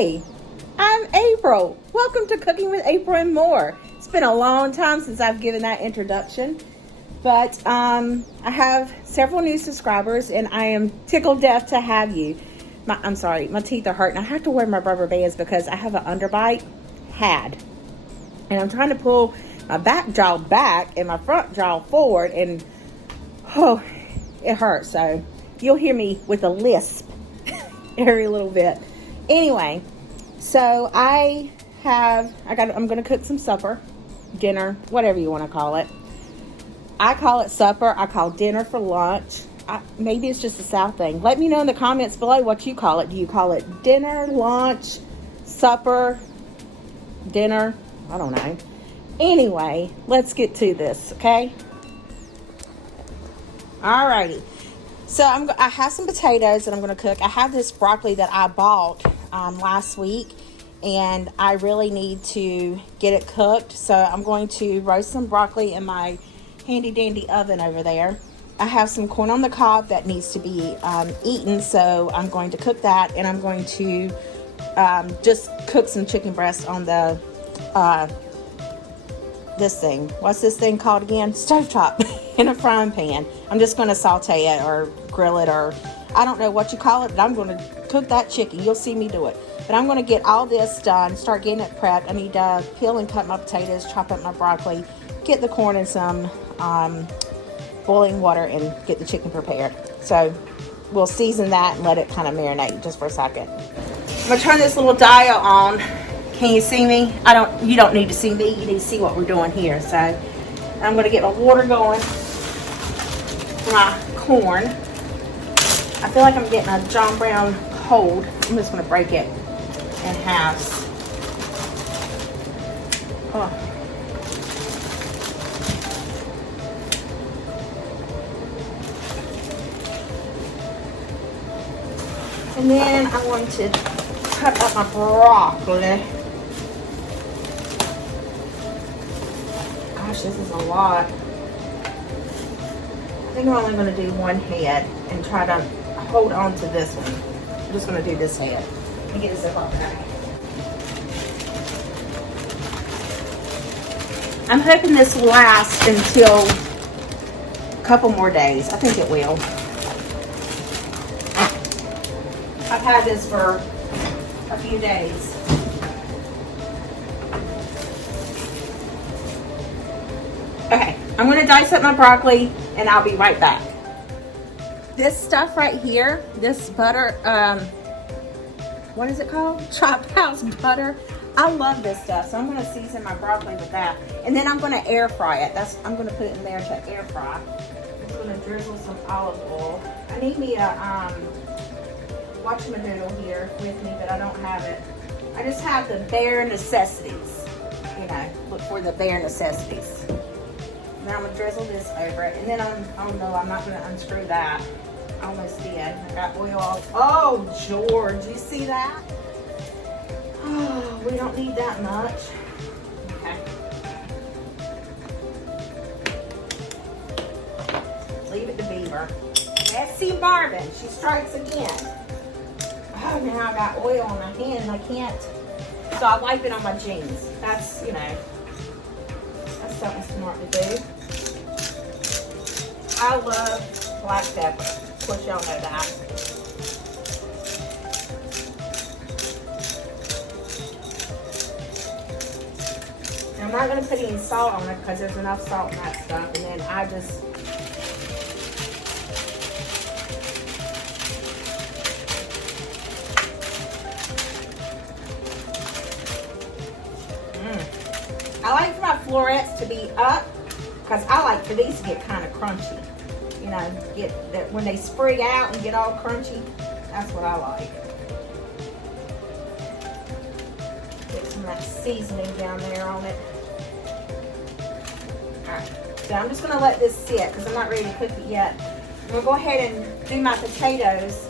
Hey, I'm April. Welcome to Cooking with April and More. It's been a long time since I've given that introduction, but I have several new subscribers and I am tickled death to have you. I'm sorry, my teeth are hurting. I have to wear my rubber bands because I have an underbite. And I'm trying to pull my back jaw back and my front jaw forward, and oh, it hurts. So you'll hear me with a lisp every little bit. Anyway, so I'm going to cook some supper, dinner, whatever you want to call it. I call it supper. I call dinner for lunch. Maybe it's just a South thing. Let me know in the comments below what you call it. Do you call it dinner, lunch, supper, dinner? I don't know. Anyway, let's get to this, okay? Alrighty. So I have some potatoes that I'm going to cook. I have this broccoli that I bought last week, and I really need to get it cooked. So I'm going to roast some broccoli in my handy dandy oven over there. I have some corn on the cob that needs to be eaten, so I'm going to cook that, and I'm going to just cook some chicken breast on the this thing. What's this thing called again? Stovetop in a frying pan. I'm just going to saute it or grill it, or I don't know what you call it, but I'm going to cook that chicken. You'll see me do it. But I'm going to get all this done, start getting it prepped. I need to peel and cut my potatoes, chop up my broccoli, get the corn in some boiling water, and get the chicken prepared. So we'll season that and let it kind of marinate just for a second. I'm going to turn this little dial on. Can you see me? You don't need to see me. You need to see what we're doing here. So I'm going to get my water going for my corn. I feel like I'm getting a John Brown cold. I'm just going to break it in halves. Oh. And then I want to cut up my broccoli. Gosh, this is a lot. I think I'm only going to do one head and try to hold on to this one. I'm just going to do this head. Let me get this up off there. I'm hoping this will last until a couple more days. I think it will. I've had this for a few days. Okay, I'm going to dice up my broccoli and I'll be right back. This stuff right here, this butter, what is it called? Chopped house butter. I love this stuff, so I'm going to season my broccoli with that. And then I'm going to air fry it. I'm going to put it in there to air fry. I'm just going to drizzle some olive oil. I need me a whatchamadoodle here with me, but I don't have it. I just have the bare necessities. You know, look for the bare necessities. Now I'm going to drizzle this over it. And then oh no, I'm not going to unscrew that. I almost did. I got oil all. Oh, George, you see that? Oh, we don't need that much. Okay. Leave it to Beaver. Bessie Marvin, she strikes again. Oh, now I got oil on my hand and I can't. So I wipe it on my jeans. That's, you know, that's something smart to do. I love black pepper. Of course, y'all know that. And I'm not going to put any salt on it because there's enough salt in that stuff. And then I just I like for my florets to be up because I like for these to get kind of crunchy. You know, get that when they sprig out and get all crunchy. That's what I like. Get some of that seasoning down there on it. Alright, so I'm just going to let this sit because I'm not ready to cook it yet. I'm going to go ahead and do my potatoes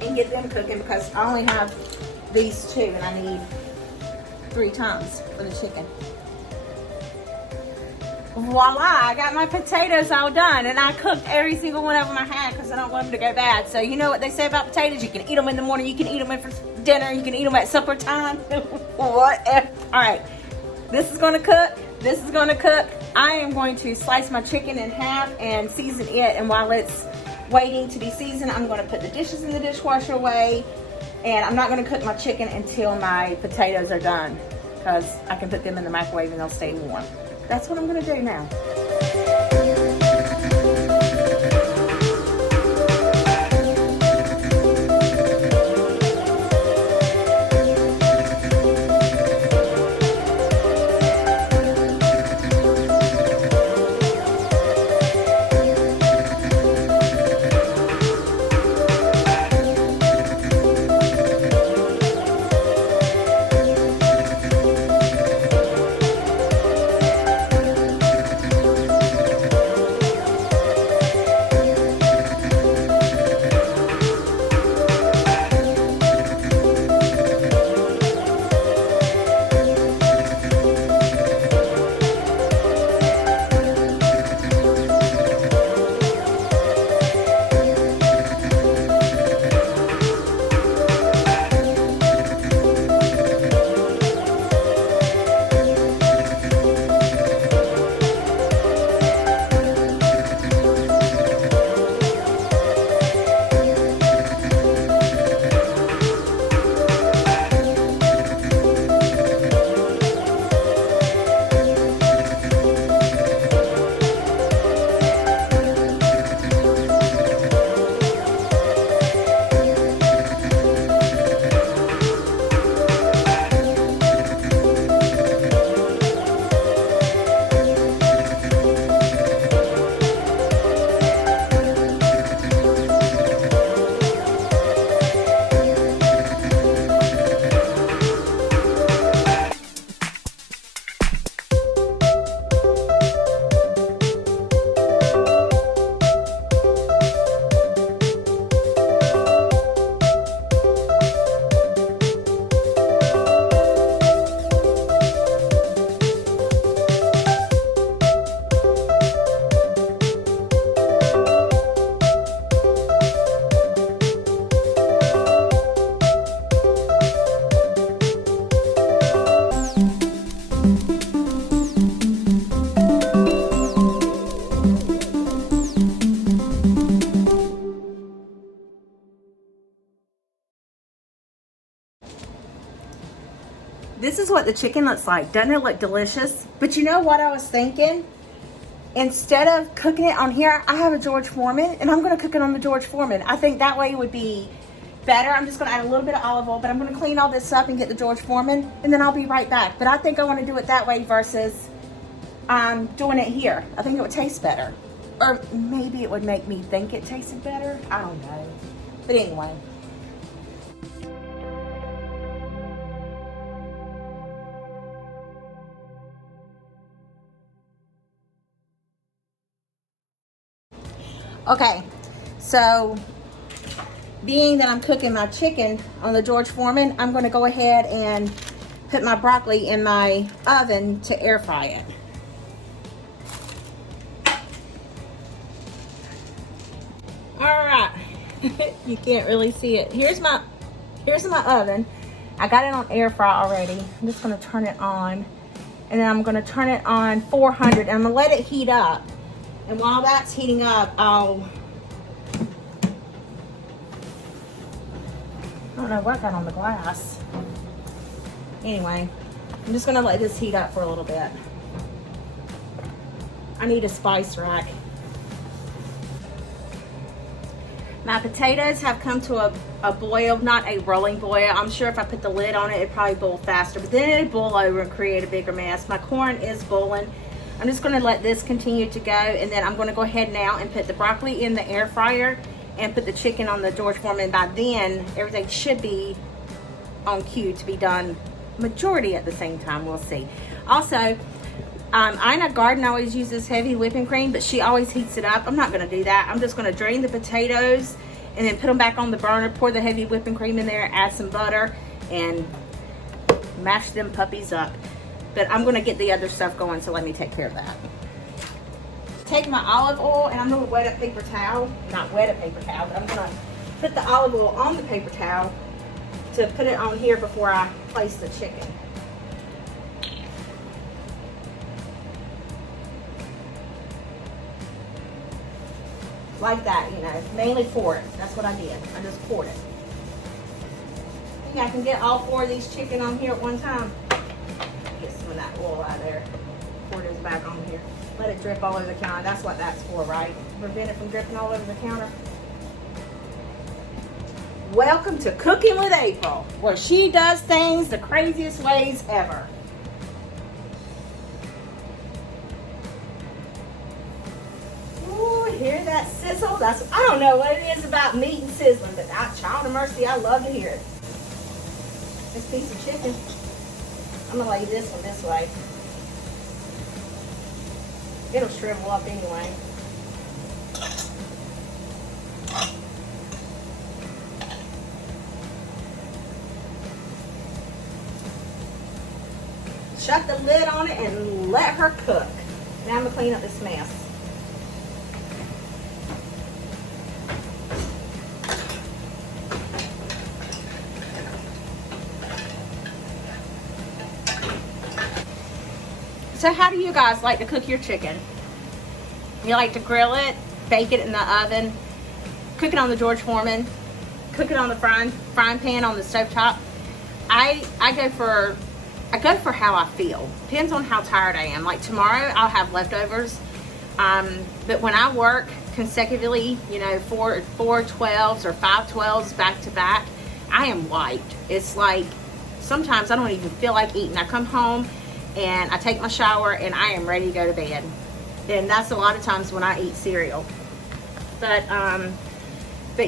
and get them cooking because I only have these two and I need 3 times for the chicken. voila, I got my potatoes all done, and I cooked every single one of them I had because I don't want them to go bad. So you know what they say about potatoes? You can eat them in the morning, you can eat them for dinner, you can eat them at supper time. Whatever. All right, this is gonna cook. This is gonna cook. I am going to slice my chicken in half and season it, and while it's waiting to be seasoned, I'm gonna put the dishes in the dishwasher away, and I'm not gonna cook my chicken until my potatoes are done because I can put them in the microwave and they'll stay warm. That's what I'm gonna do now. This is what the chicken looks like. Doesn't it look delicious? But you know what I was thinking? Instead of cooking it on here, I have a George Foreman, and I'm gonna cook it on the George Foreman. I think that way it would be better. I'm just gonna add a little bit of olive oil, but I'm gonna clean all this up and get the George Foreman, and then I'll be right back. But I think I wanna do it that way versus doing it here. I think it would taste better. Or maybe it would make me think it tasted better. I don't know. But anyway. Okay, so being that I'm cooking my chicken on the George Foreman, I'm going to go ahead and put my broccoli in my oven to air fry it. All right, you can't really see it. Here's my oven. I got it on air fry already. I'm just going to turn it on, and then I'm going to turn it on 400, and I'm going to let it heat up. And while that's heating up, I don't know what got on the glass. Anyway, I'm just gonna let this heat up for a little bit. I need a spice rack. My potatoes have come to a boil, not a rolling boil. I'm sure if I put the lid on it, it'd probably boil faster, but then it'd boil over and create a bigger mess. My corn is boiling. I'm just going to let this continue to go, and then I'm going to go ahead now and put the broccoli in the air fryer and put the chicken on the George Foreman. By then, everything should be on cue to be done majority at the same time. We'll see. Also, Ina Garden always uses heavy whipping cream, but she always heats it up. I'm not going to do that. I'm just going to drain the potatoes and then put them back on the burner, pour the heavy whipping cream in there, add some butter, and mash them puppies up. But I'm going to get the other stuff going, so let me take care of that. take my olive oil and I'm gonna wet a paper towel. Not wet a paper towel, but I'm gonna put the olive oil on the paper towel to put it on here before I place the chicken. Like that, you know, mainly pour it. That's what I did. I just poured it. I think I can get all 4 of these chicken on here at one time. Get some of that oil out of there. Pour this back on here. Let it drip all over the counter. That's what that's for, right? Prevent it from dripping all over the counter. Welcome to Cooking with April, where she does things the craziest ways ever. Ooh, hear that sizzle? I don't know what it is about meat and sizzling, but child of mercy, I love to hear it. This piece of chicken, I'm gonna lay this one this way. It'll shrivel up anyway. Shut the lid on it and let her cook. Now I'm gonna clean up this mess. So how do you guys like to cook your chicken? You like to grill it, bake it in the oven, cook it on the George Foreman, cook it on the frying pan on the stovetop? I go for how I feel. Depends on how tired I am. Like tomorrow I'll have leftovers. But when I work consecutively, you know, 4 12s or 5 12s back to back, I am wiped. It's like sometimes I don't even feel like eating. I come home and I take my shower and I am ready to go to bed. And that's a lot of times when I eat cereal. But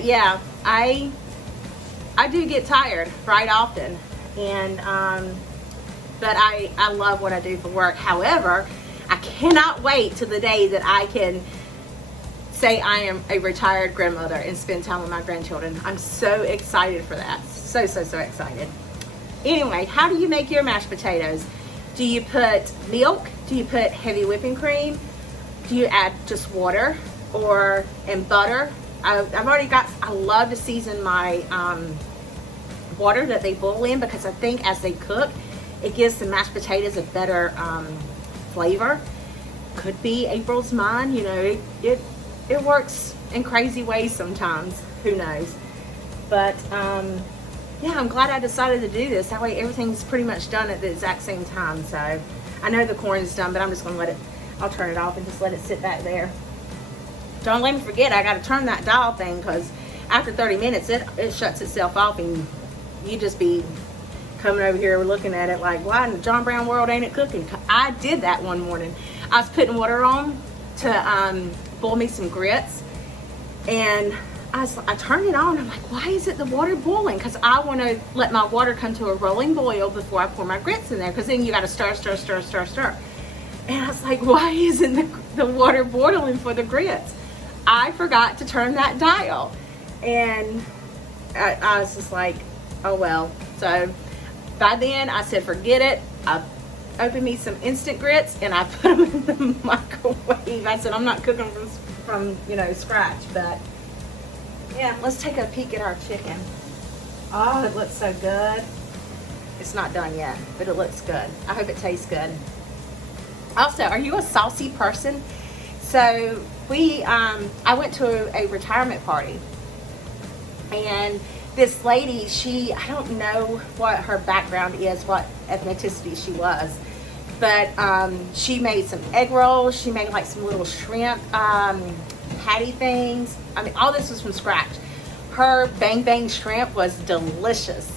yeah, I do get tired right often. And but I love what I do for work. However, I cannot wait till the day that I can say I am a retired grandmother and spend time with my grandchildren. I'm so excited for that. So excited. Anyway, how do you make your mashed potatoes? Do you put milk? Do you put heavy whipping cream? Do you add just water and butter? I love to season my water that they boil in, because I think as they cook, it gives the mashed potatoes a better flavor. Could be April's mind, you know, it works in crazy ways sometimes, who knows. But yeah, I'm glad I decided to do this. That way everything's pretty much done at the exact same time. So I know the corn's done, but I'm just gonna I'll turn it off and just let it sit back there. Don't let me forget, I gotta turn that dial thing, because after 30 minutes, it shuts itself off and you just be coming over here looking at it like, why in the John Brown world ain't it cooking? I did that one morning. I was putting water on to boil me some grits, and I turned it on. I'm like, why isn't the water boiling? Because I want to let my water come to a rolling boil before I pour my grits in there, because then you got to stir. And I was like, why isn't the water boiling for the grits? I forgot to turn that dial, and I was just like, oh well. So by then I said, forget it. I opened me some instant grits and I put them in the microwave. I said, I'm not cooking from you know, scratch. But yeah, let's take a peek at our chicken. Oh, it looks so good. It's not done yet, but it looks good. I hope it tastes good. Also, are you a saucy person? So I went to a retirement party, and this lady, I don't know what her background is, what ethnicity she was, but she made some egg rolls. She made like some little shrimp patty things. I mean, all this was from scratch. Her bang bang shrimp was delicious,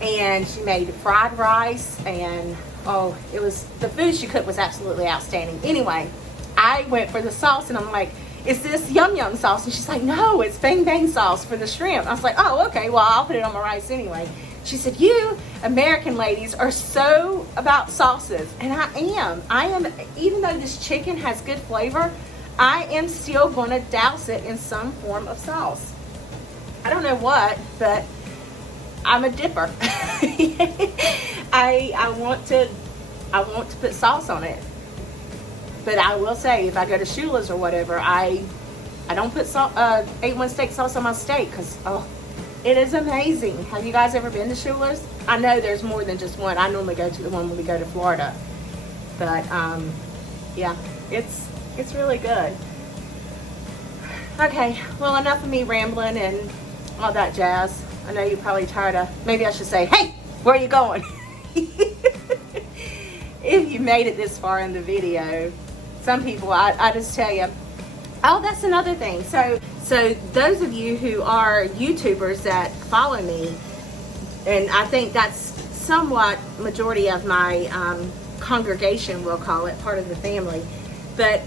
and she made fried rice, and oh, the food she cooked was absolutely outstanding. Anyway, I went for the sauce, and I'm like, is this yum yum sauce? And she's like, no, it's bang bang sauce for the shrimp. I was like, oh, okay, well, I'll put it on my rice anyway. She said, you American ladies are so about sauces. And I am, even though this chicken has good flavor, I am still going to douse it in some form of sauce. I don't know what, but I'm a dipper. I want to put sauce on it. But I will say, if I go to Shula's or whatever, I don't put salt, A1 steak sauce on my steak because, oh, it is amazing. Have you guys ever been to Shula's? I know there's more than just one. I normally go to the one when we go to Florida. But, yeah, it's really good. Okay, well, enough of me rambling and all that jazz. I know you're probably tired of, maybe I should say, hey, where are you going? If you made it this far in the video. Some people, I just tell you, oh, that's another thing. So those of you who are YouTubers that follow me, and I think that's somewhat majority of my congregation, we'll call it, part of the family. But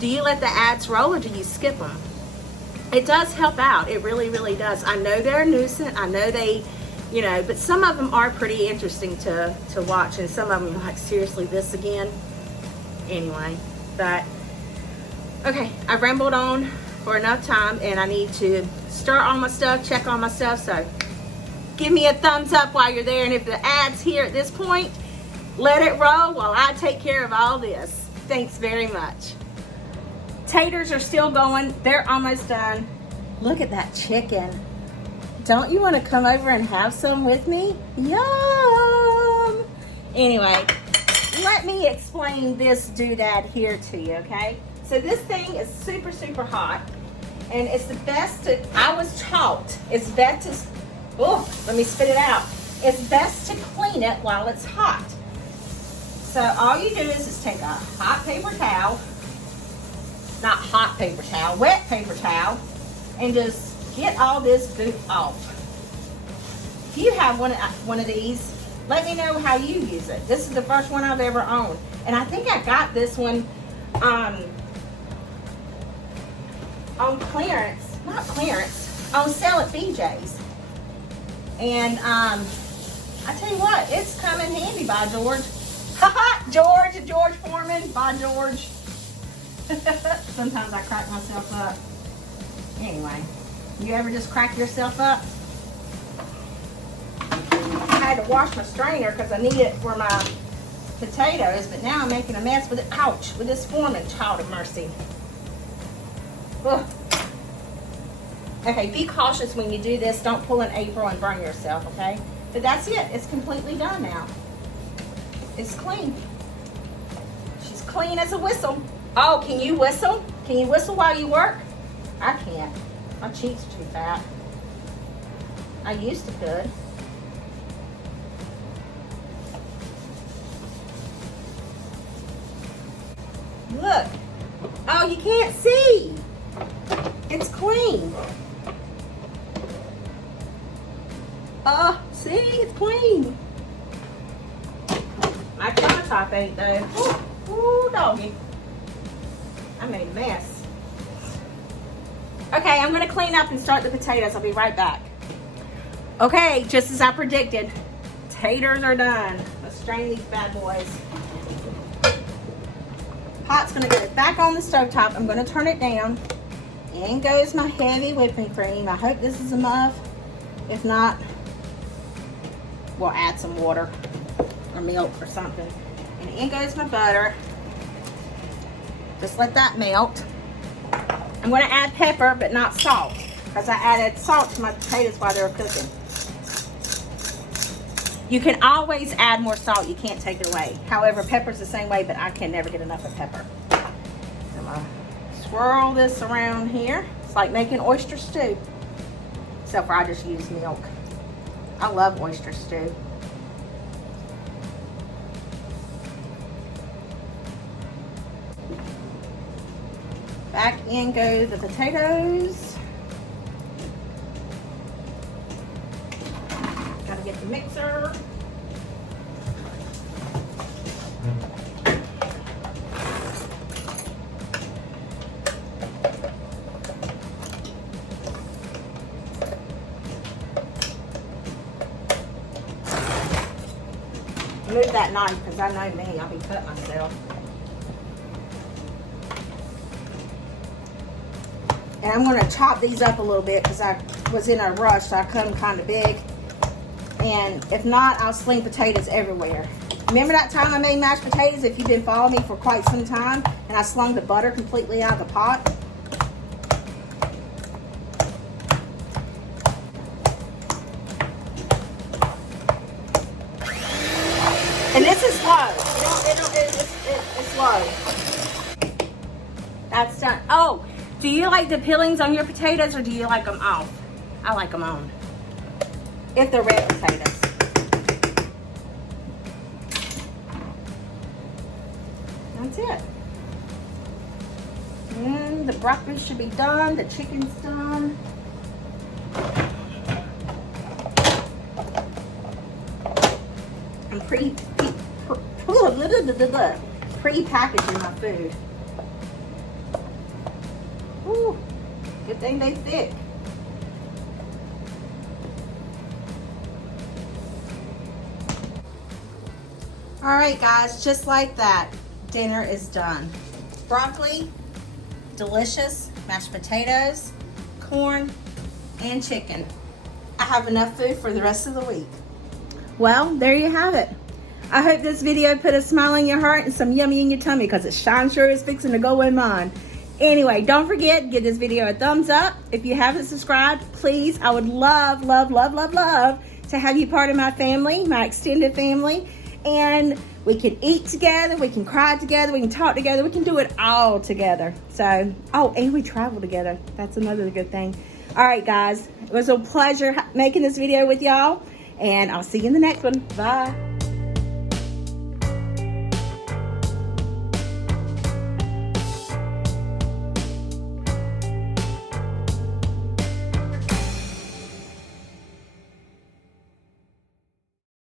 do you let the ads roll or do you skip them? It does help out. It really, really does. I know they're a nuisance. I know they, you know, but some of them are pretty interesting to watch, and some of them are like, seriously, this again? Anyway, but okay, I've rambled on for enough time, and I need to start all my stuff, check all my stuff. So give me a thumbs up while you're there, and if the ad's here at this point, let it roll while I take care of all this. Thanks very much. Taters are still going. They're almost done. Look at that chicken. Don't you want to come over and have some with me? Yum! Anyway, let me explain this doodad here to you, okay? So this thing is super, super hot, and it's the best to, I was taught, it's best to, oh, let me spit it out. It's best to clean it while it's hot. So all you do is take a hot paper towel, not hot paper towel, wet paper towel, and just get all this goop off. If you have one of these, let me know how you use it. This is the first one I've ever owned. And I think I got this one on clearance, not clearance, on sale at BJ's. And I tell you what, it's come in handy by George. Haha, George Foreman, by George. Sometimes I crack myself up. Anyway, you ever just crack yourself up? I had to wash my strainer because I need it for my potatoes, but now I'm making a mess with it. Ouch, with this Foreman, child of mercy. Ugh. Okay, be cautious when you do this. Don't pull an April and burn yourself, okay? But that's it. It's completely done now. It's clean. She's clean as a whistle. Oh, can you whistle? Can you whistle while you work? I can't. My cheeks are too fat. I used to could. Look. Oh, you can't see. It's clean. Oh, see? It's clean. My countertop ain't though. Ooh, ooh, doggy. I made a mess. Okay, I'm going to clean up and start the potatoes. I'll be right back. Okay, just as I predicted, taters are done. Let's strain these bad boys. Pot's going to go back on the stovetop. I'm going to turn it down. In goes my heavy whipping cream. I hope this is enough. If not, we'll add some water or milk or something. And in goes my butter. Just let that melt. I'm going to add pepper, but not salt, because I added salt to my potatoes while they were cooking. You can always add more salt. You can't take it away. However, pepper's the same way, but I can never get enough of pepper. I'm going to swirl this around here. It's like making oyster stew, except for I just use milk. I love oyster stew. Back in go the potatoes. Gotta get the mixer. Move that knife because I know me, I'll be cutting myself. And I'm going to chop these up a little bit because I was in a rush, so I cut them kind of big. And if not, I'll sling potatoes everywhere. Remember that time I made mashed potatoes, if you've been following me for quite some time, and I slung the butter completely out of the pot? And this is slow. It's slow. That's done. Oh, do you like the peelings on your potatoes, or do you like them off? I like them on. If they're red potatoes. That's it. And the broccoli should be done. The chicken's done. I'm pre-packaging my food. Ooh, good thing they thick. All right, guys, just like that, dinner is done. Broccoli, delicious, mashed potatoes, corn, and chicken. I have enough food for the rest of the week. Well, there you have it. I hope this video put a smile in your heart and some yummy in your tummy, because it sure is fixing to go in mine. Anyway, don't forget, give this video a thumbs up. If you haven't subscribed, please, I would love, love, love, love, love to have you part of my family, my extended family. And we can eat together, we can cry together, we can talk together, we can do it all together. So, oh, and we travel together. That's another good thing. All right, guys, it was a pleasure making this video with y'all, and I'll see you in the next one. Bye.